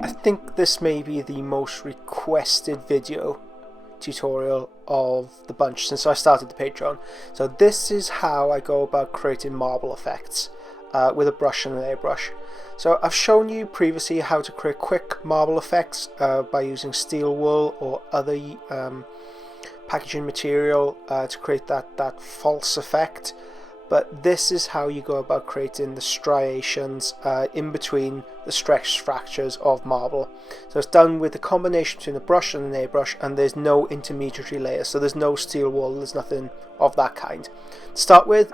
I think this may be the most requested video tutorial of the bunch since I started the Patreon. So this is how I go about creating marble effects with a brush and an airbrush. So I've shown you previously how to create quick marble effects by using steel wool or other packaging material to create that false effect. But this is how you go about creating the striations in between the stretched fractures of marble. So it's done with a combination between a brush and an airbrush, and there's no intermediary layer, so there's no steel wool, there's nothing of that kind. To start with,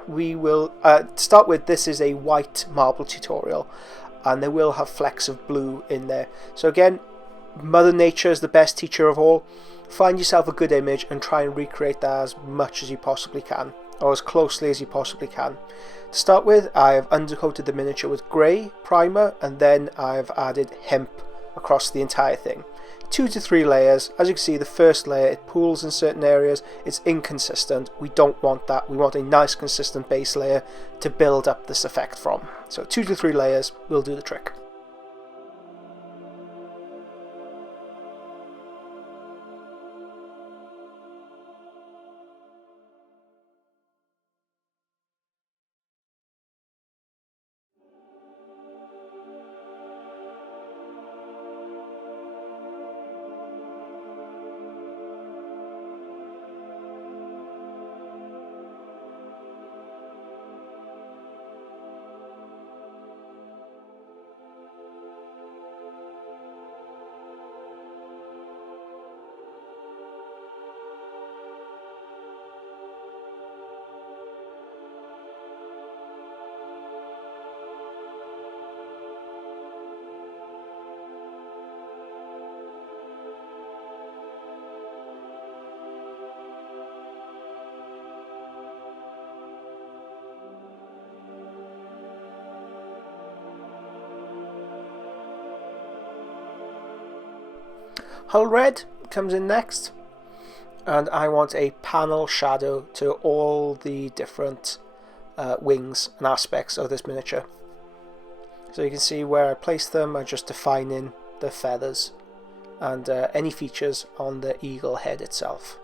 this is a white marble tutorial, and they will have flecks of blue in there. So again, Mother Nature is the best teacher of all. Find yourself a good image and try and recreate that as much as you possibly can, or as closely as you possibly can. To start with, I have undercoated the miniature with grey primer, and then I've added hemp across the entire thing. 2 to 3 layers. As you can see, the first layer, it pools in certain areas, it's inconsistent. We don't want that. We want a nice consistent base layer to build up this effect from. So 2 to 3 layers will do the trick. Hull red comes in next, and I want a panel shadow to all the different wings and aspects of this miniature. So you can see where I place them, I'm just defining the feathers and any features on the eagle head itself.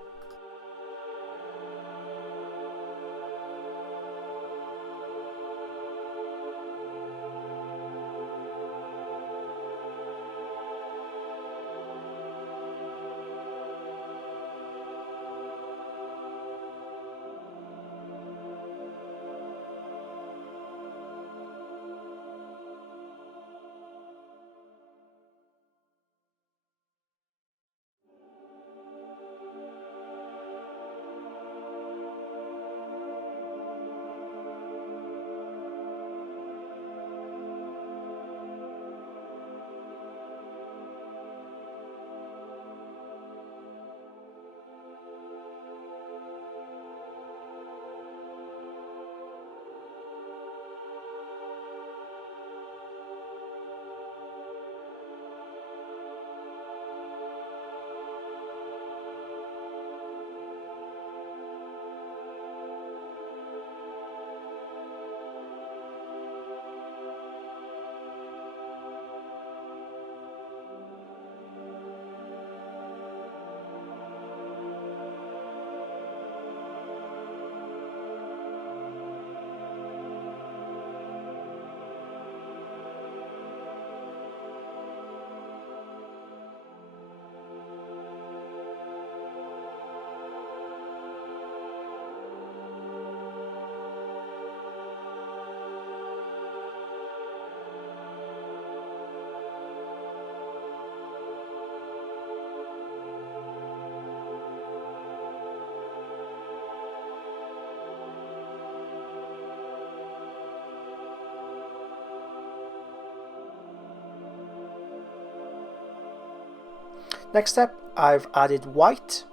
Next step, I've added white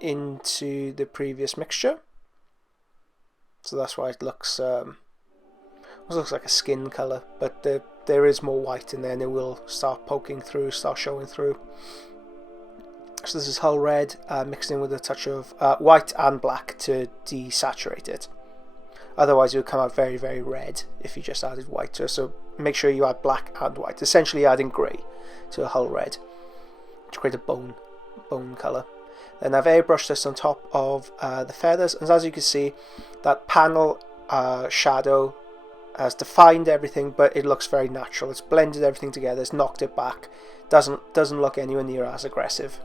into the previous mixture, so that's why it looks like a skin colour, but there is more white in there and it will start poking through, start showing through. So this is hull red mixed in with a touch of white and black to desaturate it. Otherwise it would come out very, very red if you just added white to it. So make sure you add black and white, essentially adding grey to a hull red to create a bone colour. Then I've airbrushed this on top of the feathers, and as you can see, that panel shadow has defined everything, but it looks very natural. It's blended everything together, it's knocked it back, doesn't look anywhere near as aggressive.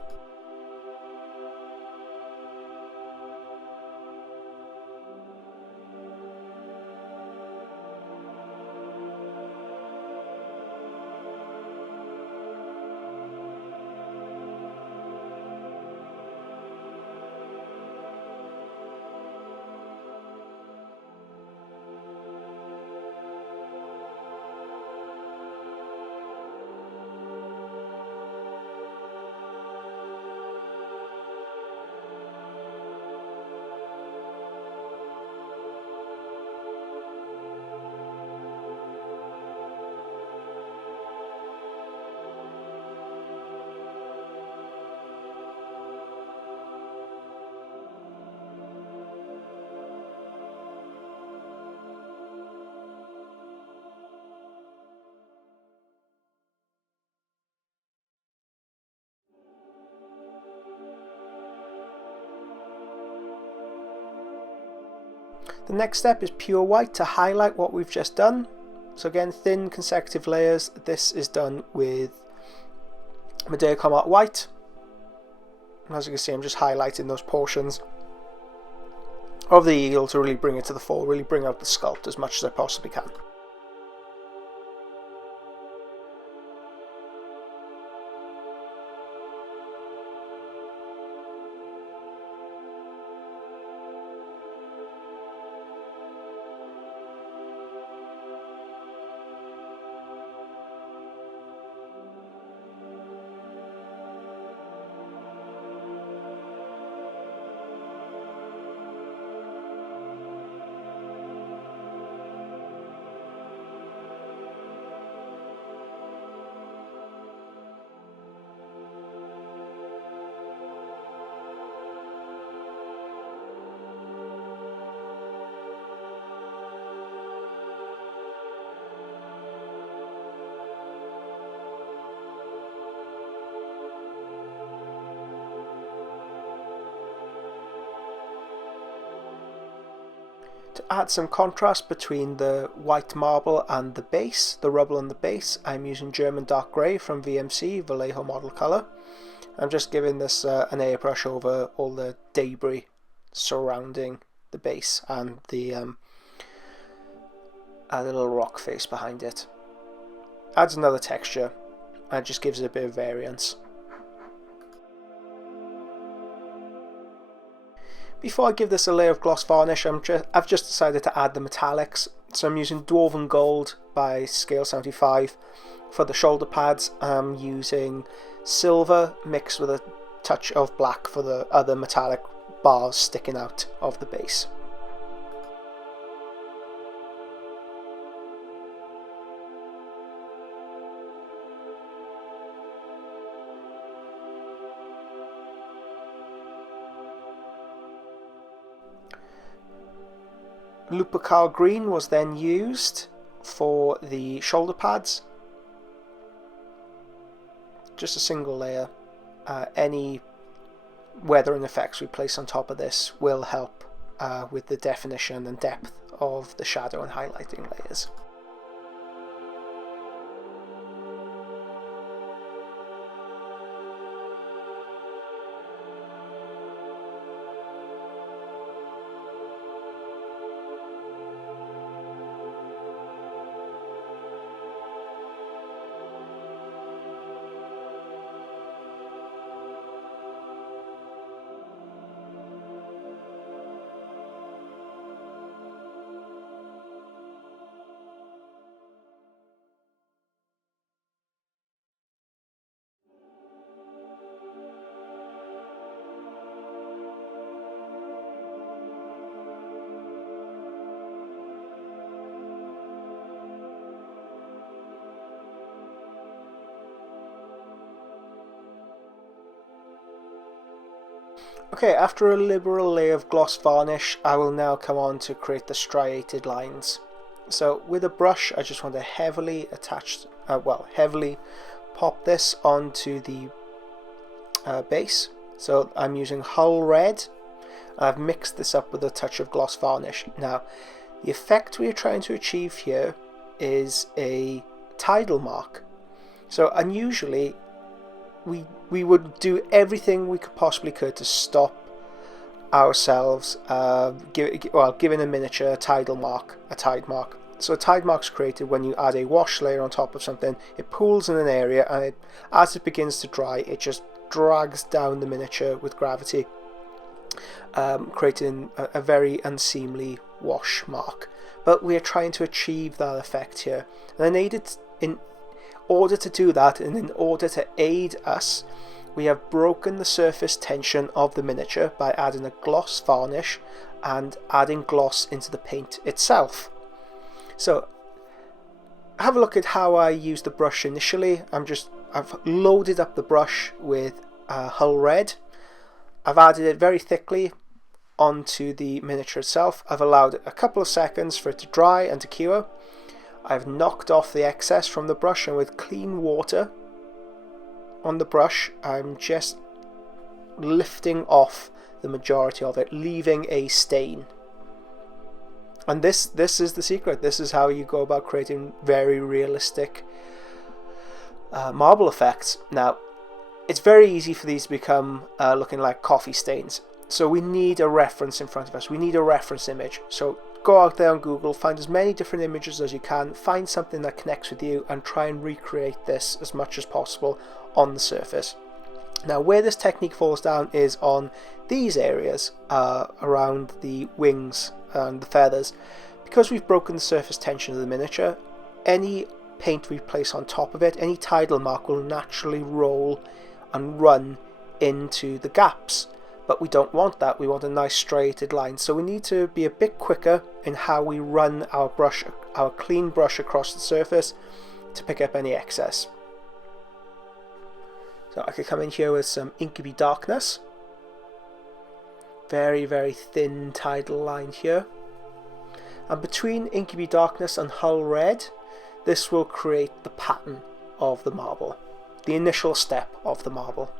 The next step is pure white to highlight what we've just done. So again, thin consecutive layers. This is done with Medea Combat White. And as you can see, I'm just highlighting those portions of the eagle to really bring it to the fore, really bring out the sculpt as much as I possibly can. To add some contrast between the white marble and the base, the rubble and the base, I'm using German Dark Grey from VMC, Vallejo Model Colour. I'm just giving this an airbrush over all the debris surrounding the base and the little rock face behind it. Adds another texture and just gives it a bit of variance. Before I give this a layer of gloss varnish, I've just decided to add the metallics. So I'm using Dwarven Gold by Scale 75 for the shoulder pads. I'm using silver mixed with a touch of black for the other metallic bars sticking out of the base. Lupercal green was then used for the shoulder pads. Just a single layer. Any weathering effects we place on top of this will help with the definition and depth of the shadow and highlighting layers. Okay, after a liberal layer of gloss varnish, I will now come on to create the striated lines So with a brush, I just want to heavily heavily pop this onto the base. So I'm using Hull Red. I've mixed this up with a touch of gloss varnish. Now, the effect we are trying to achieve here is a tidal mark. So unusually, we would do everything we possibly could to stop ourselves giving a miniature a tide mark. So a tide mark is created when you add a wash layer on top of something. It pools in an area, and as it begins to dry, it just drags down the miniature with gravity, creating a very unseemly wash mark. But we are trying to achieve that effect here, and I needed, in order to do that, and in order to aid us, we have broken the surface tension of the miniature by adding a gloss varnish and adding gloss into the paint itself. So have a look at how I used the brush initially. I've loaded up the brush with Hull Red. I've added it very thickly onto the miniature itself. I've allowed a couple of seconds for it to dry and to cure. I've knocked off the excess from the brush, and with clean water on the brush, I'm just lifting off the majority of it, leaving a stain. And this is the secret. This is how you go about creating very realistic marble effects. Now, it's very easy for these to become looking like coffee stains. So we need a reference in front of us. We need a reference image. So go out there on Google, find as many different images as you can, find something that connects with you, and try and recreate this as much as possible on the surface. Now, where this technique falls down is on these areas around the wings and the feathers. Because we've broken the surface tension of the miniature, any paint we place on top of it, any tidal mark, will naturally roll and run into the gaps. But we don't want that. We want a nice striated line. So we need to be a bit quicker in how we run our clean brush across the surface to pick up any excess. So I could come in here with some Inky Darkness. Very, very thin tidal line here. And between Inky Darkness and Hull Red, this will create the pattern of the marble, the initial step of the marble.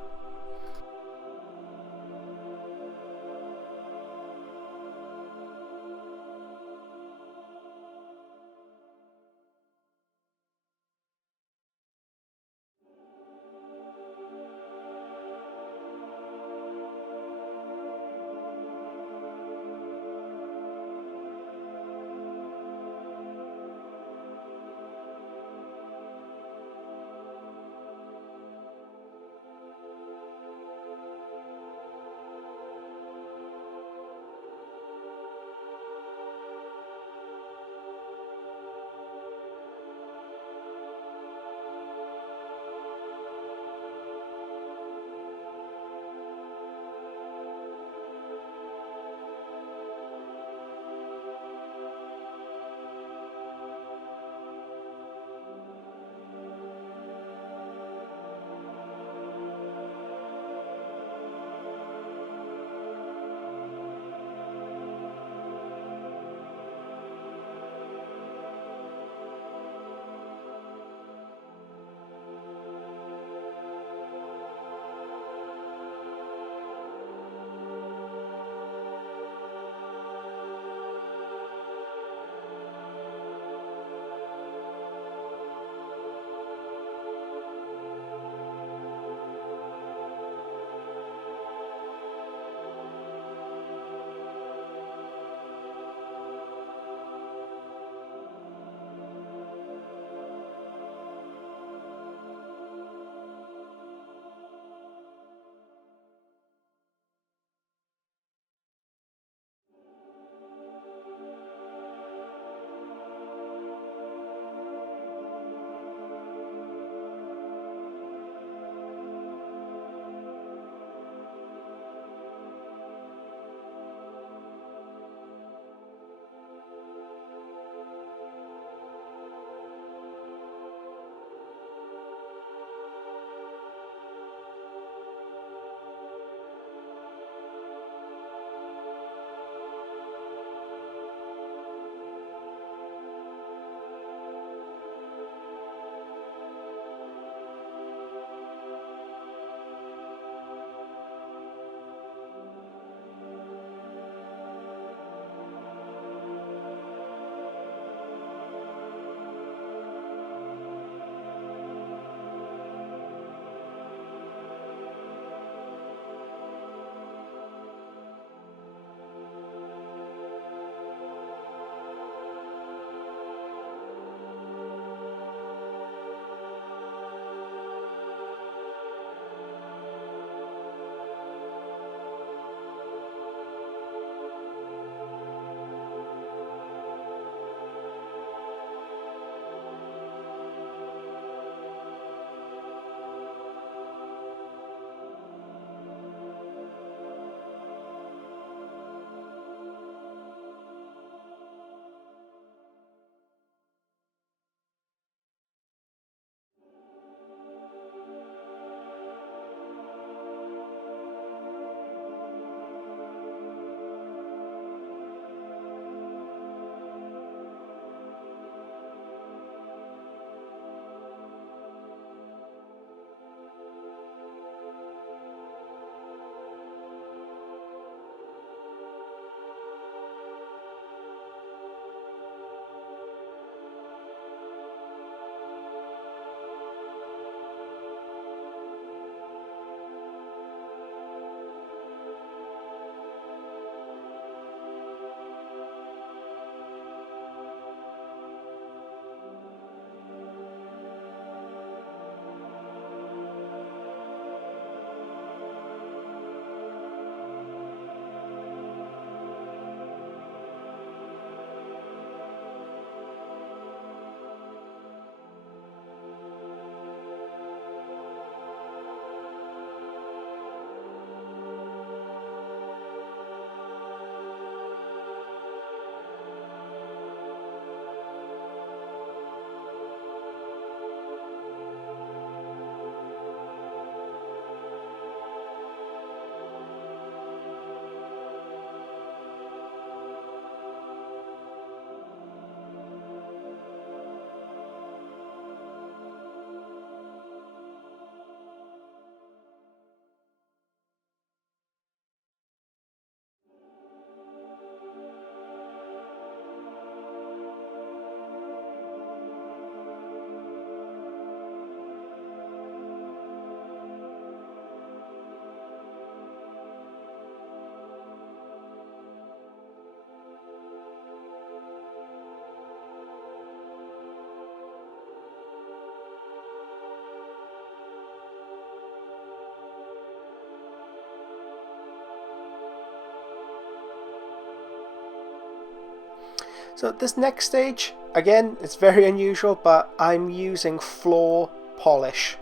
So this next stage, again, it's very unusual, but I'm using floor polish.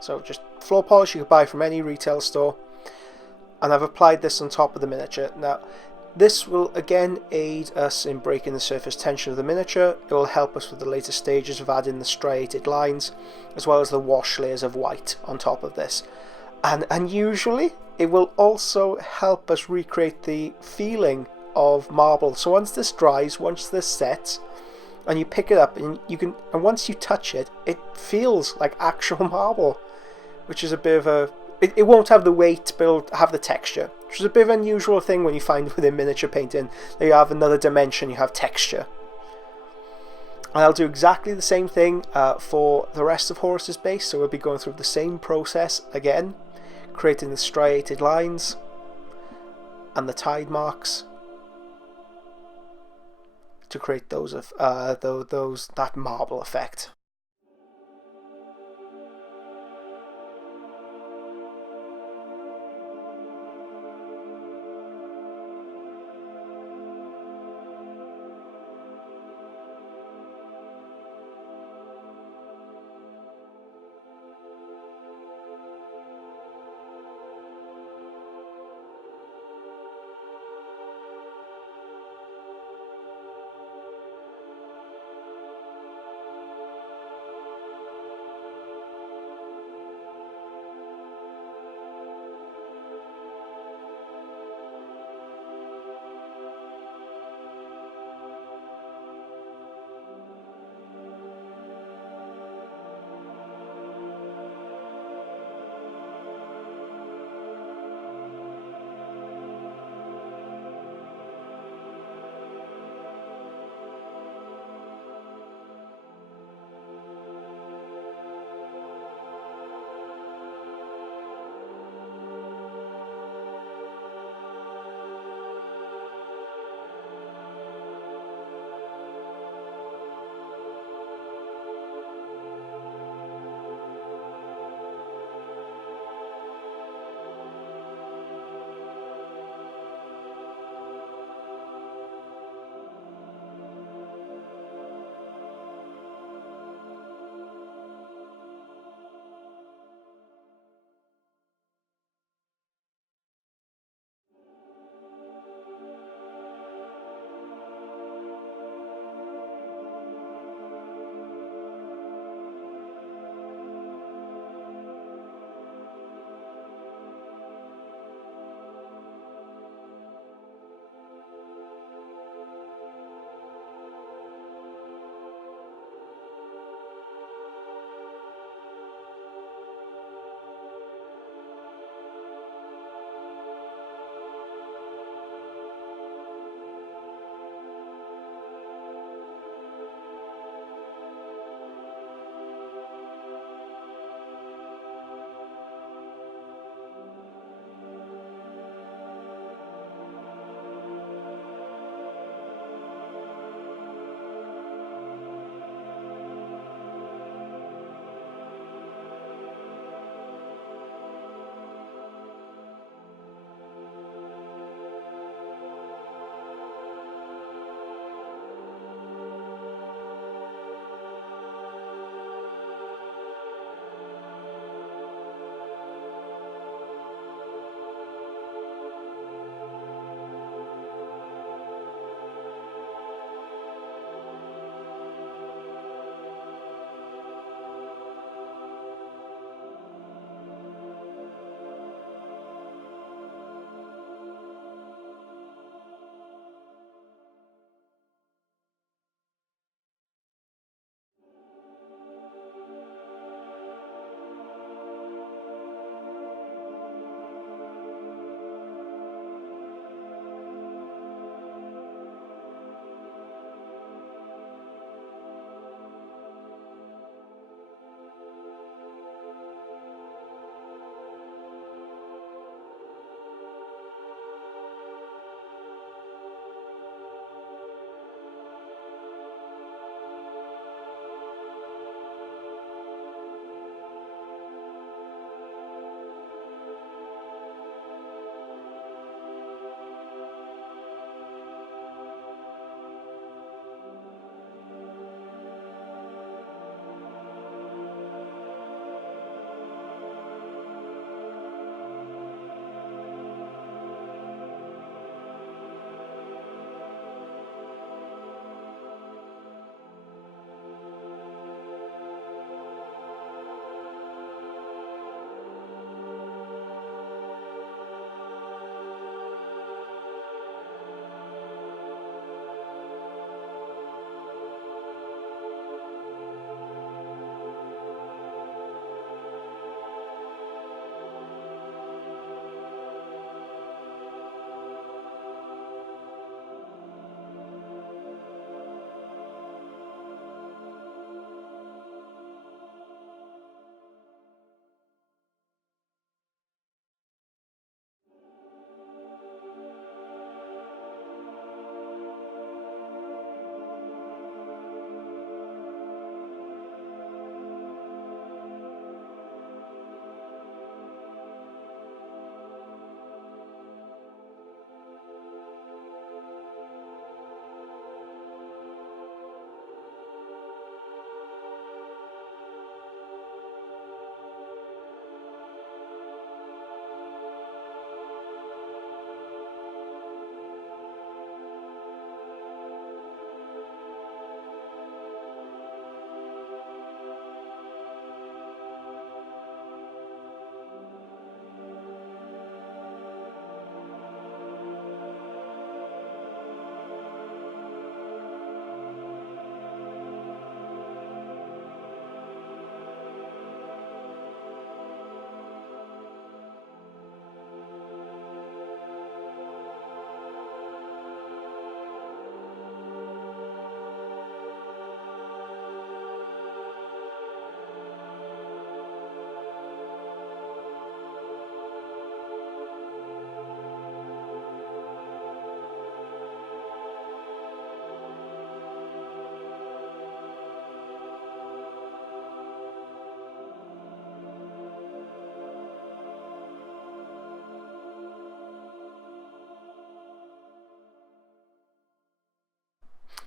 So just floor polish you can buy from any retail store. And I've applied this on top of the miniature. Now, this will again aid us in breaking the surface tension of the miniature. It will help us with the later stages of adding the striated lines, as well as the wash layers of white on top of this. And unusually, it will also help us recreate the feeling of marble. So once this dries, once this sets, and you pick it up, and once you touch it, it feels like actual marble, which is a bit of a... It won't have the weight, but it'll have the texture, which is a bit of an unusual thing when you find within miniature painting. That you have another dimension, you have texture. And I'll do exactly the same thing for the rest of Horus's base, so we'll be going through the same process again, creating the striated lines and the tide marks to create that marble effect.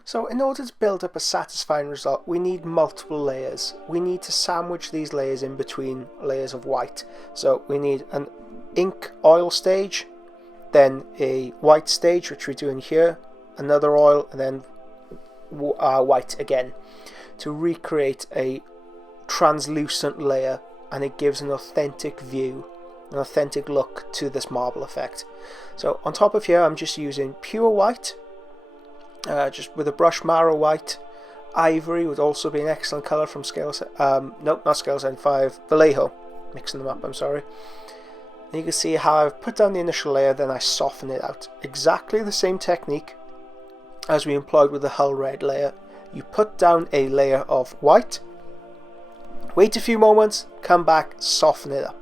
So in order to build up a satisfying result, we need multiple layers. We need to sandwich these layers in between layers of white. So we need an ink oil stage, then a white stage, which we're doing here, another oil, and then white again, to recreate a translucent layer, and it gives an authentic view, an authentic look to this marble effect. So on top of here, I'm just using pure white, just with a brush marrow white. Ivory would also be an excellent colour from Scale, nope, not Scale 75, Vallejo, mixing them up, I'm sorry. And you can see how I've put down the initial layer, then I soften it out. Exactly the same technique as we employed with the hull red layer. You put down a layer of white, wait a few moments, come back, soften it up.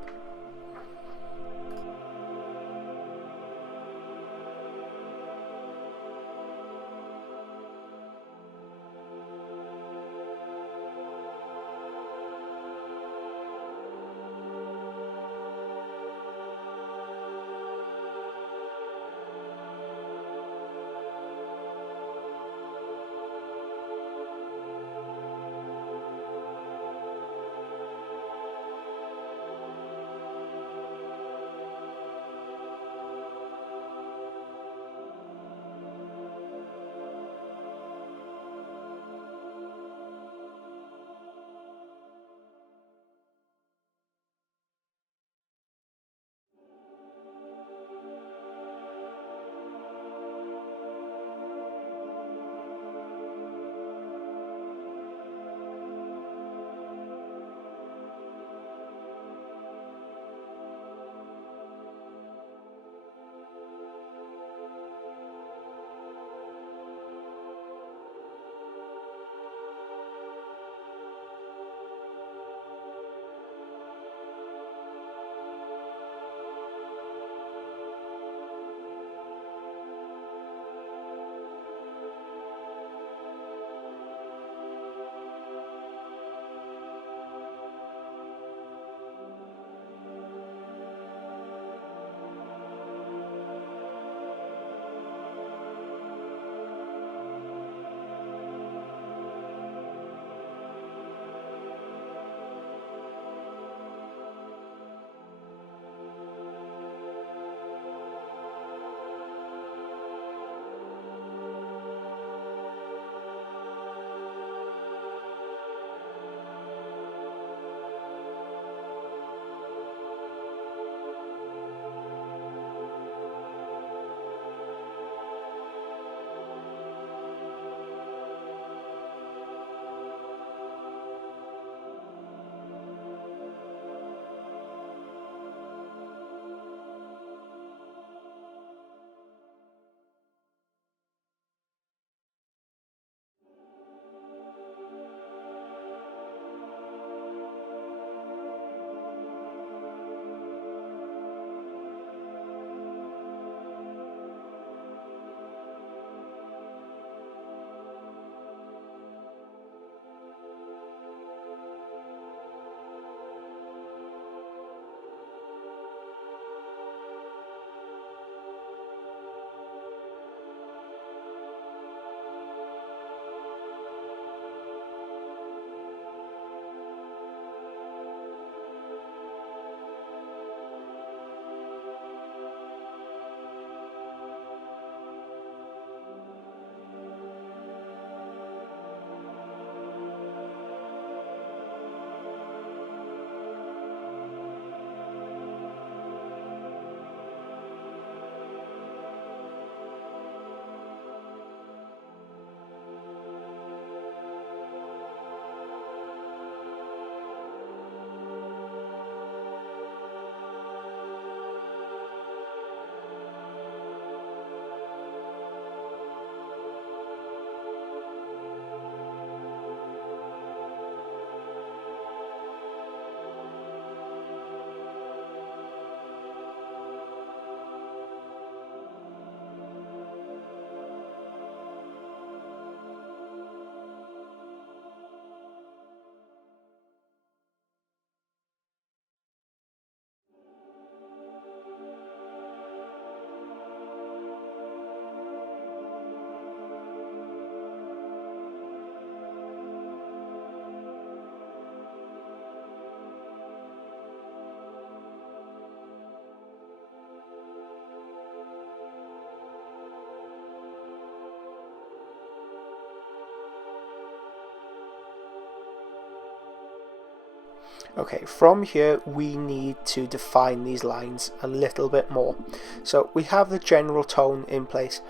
Okay, from here we need to define these lines a little bit more. So we have the general tone in place.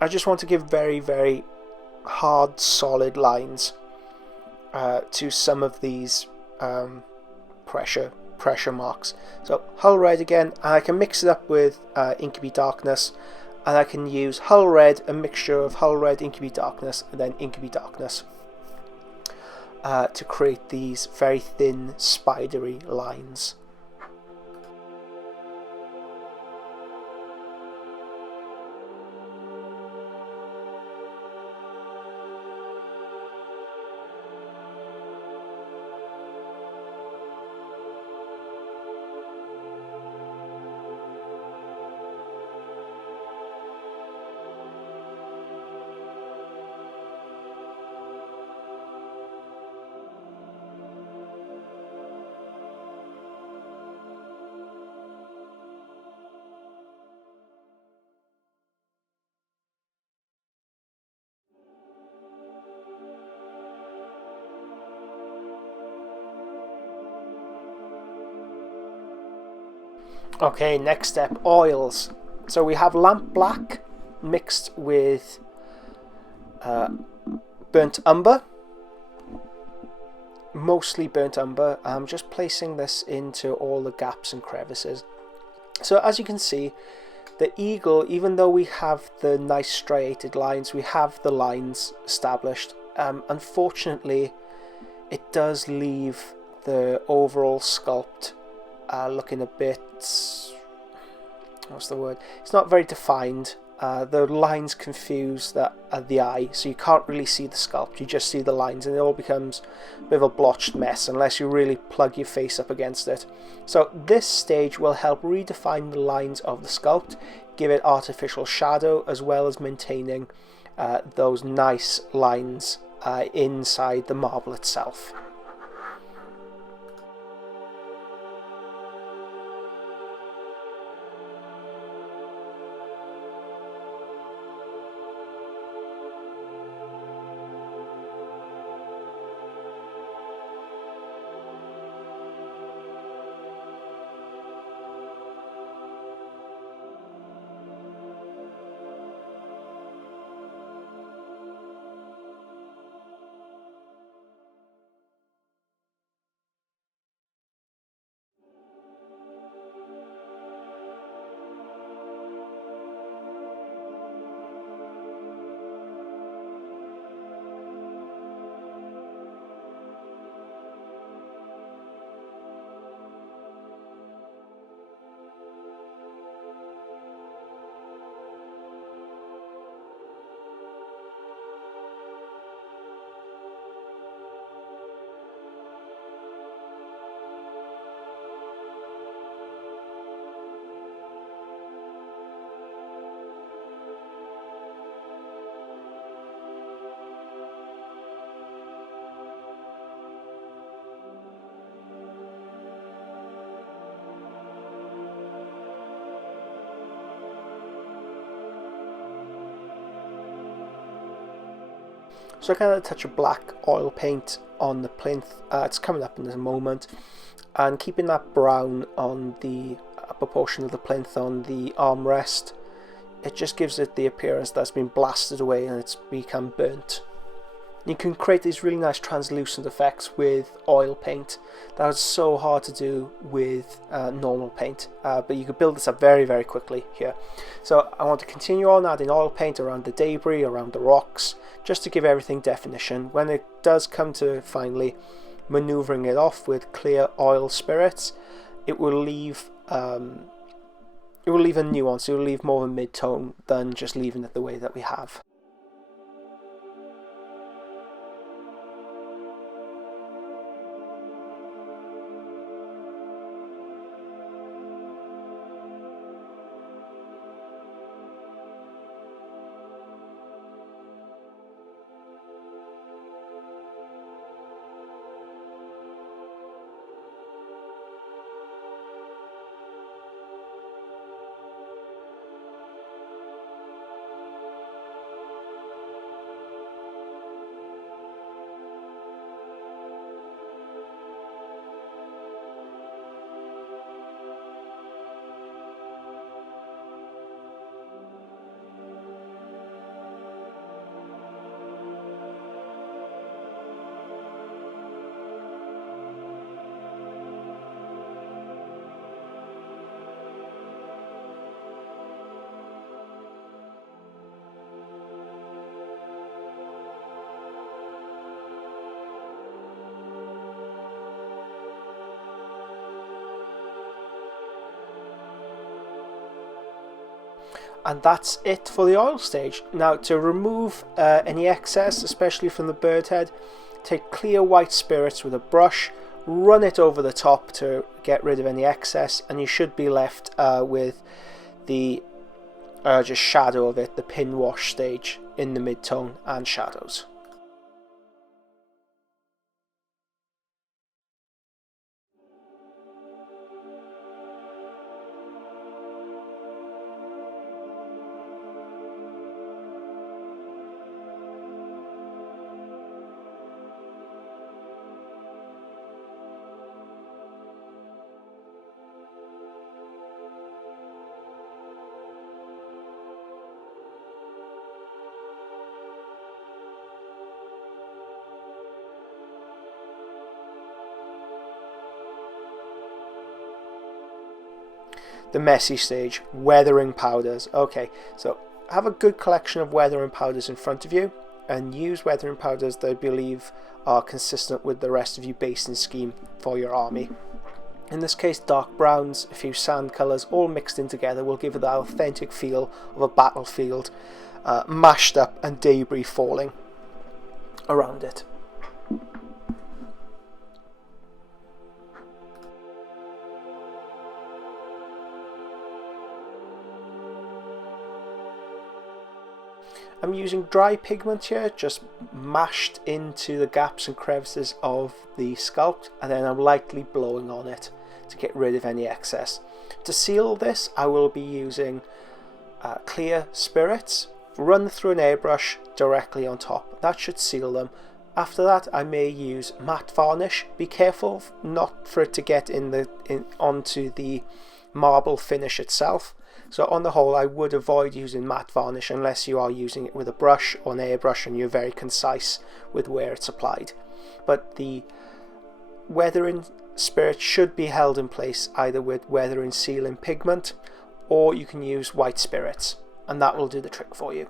I just want to give very, very hard, solid lines to some of these pressure marks. So hull red again, and I can mix it up with inky darkness, and I can use hull red, a mixture of hull red, inky darkness, and then inky darkness to create these very thin, spidery lines. Okay, next step, oils. So we have lamp black mixed with burnt umber, mostly burnt umber. I'm just placing this into all the gaps and crevices. So as you can see, the eagle, even though we have the nice striated lines, we have the lines established, unfortunately it does leave the overall sculpt looking a bit, what's the word, it's not very defined. The lines confuse the eye, so you can't really see the sculpt, you just see the lines, and it all becomes a bit of a blotched mess unless you really plug your face up against it. So this stage will help redefine the lines of the sculpt, give it artificial shadow, as well as maintaining those nice lines inside the marble itself. So I kind of touch of black oil paint on the plinth, it's coming up in a moment, and keeping that brown on the upper portion of the plinth on the armrest, it just gives it the appearance that's been blasted away and it's become burnt. You can create these really nice translucent effects with oil paint. That was so hard to do with normal paint, but you could build this up very, very quickly here. So I want to continue on adding oil paint around the debris, around the rocks, just to give everything definition. When it does come to finally maneuvering it off with clear oil spirits, it will leave a nuance. It will leave more of a mid-tone than just leaving it the way that we have. And that's it for the oil stage. Now, to remove any excess, especially from the bird head, take clear white spirits with a brush, run it over the top to get rid of any excess, and you should be left with the just shadow of it, the pin wash stage in the mid-tone and shadows. The messy stage, weathering powders. Okay, so have a good collection of weathering powders in front of you and use weathering powders that I believe are consistent with the rest of your basing scheme for your army. In this case, dark browns, a few sand colours, all mixed in together will give it that authentic feel of a battlefield, mashed up and debris falling around it. I'm using dry pigment here, just mashed into the gaps and crevices of the sculpt, and then I'm lightly blowing on it to get rid of any excess. To seal this, I will be using clear spirits, run through an airbrush directly on top. That should seal them. After that, I may use matte varnish. Be careful not for it to get onto the marble finish itself. So on the whole, I would avoid using matte varnish unless you are using it with a brush or an airbrush and you're very concise with where it's applied. But the weathering spirit should be held in place either with weathering sealing pigment, or you can use white spirits, and that will do the trick for you.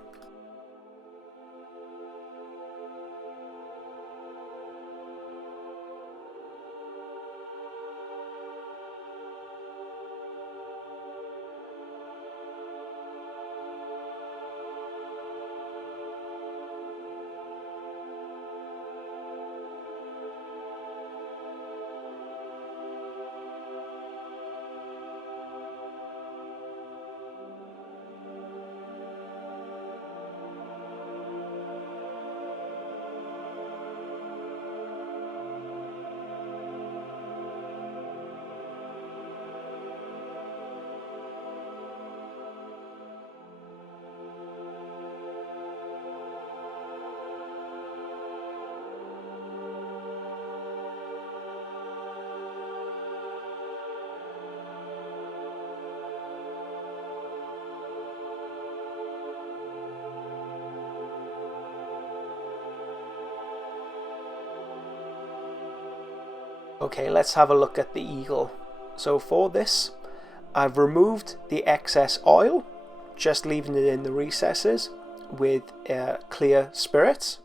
Okay, let's have a look at the eagle. So for this, I've removed the excess oil, just leaving it in the recesses with clear spirits.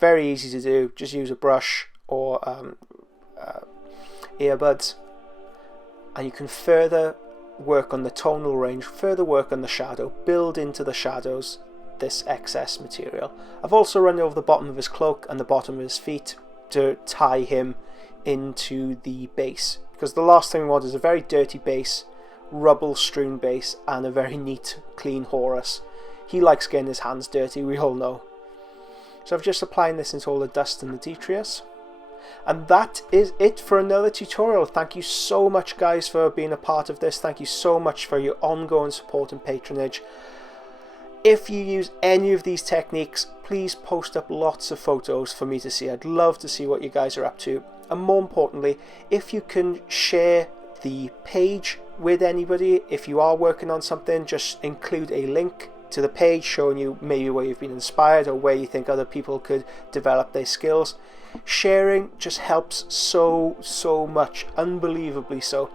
Very easy to do, just use a brush or earbuds, and you can further work on the tonal range, further work on the shadow, build into the shadows this excess material. I've also run over the bottom of his cloak and the bottom of his feet to tie him into the base, because the last thing we want is a very dirty base, rubble strewn base, and a very neat clean Horus. He likes getting his hands dirty, we all know. So I'm just applying this into all the dust and the detritus, and that is it for another tutorial. Thank you so much guys for being a part of this. Thank you so much for your ongoing support and patronage. If you use any of these techniques, please post up lots of photos for me to see. I'd love to see what you guys are up to. And more importantly, if you can share the page with anybody, if you are working on something, just include a link to the page showing you maybe where you've been inspired or where you think other people could develop their skills. Sharing just helps so much, unbelievably so.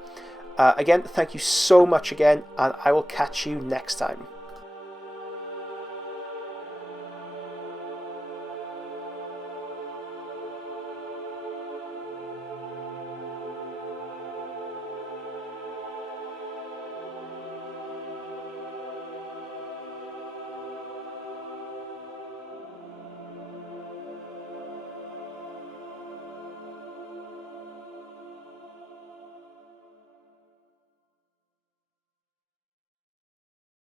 Again, thank you so much again, and I will catch you next time.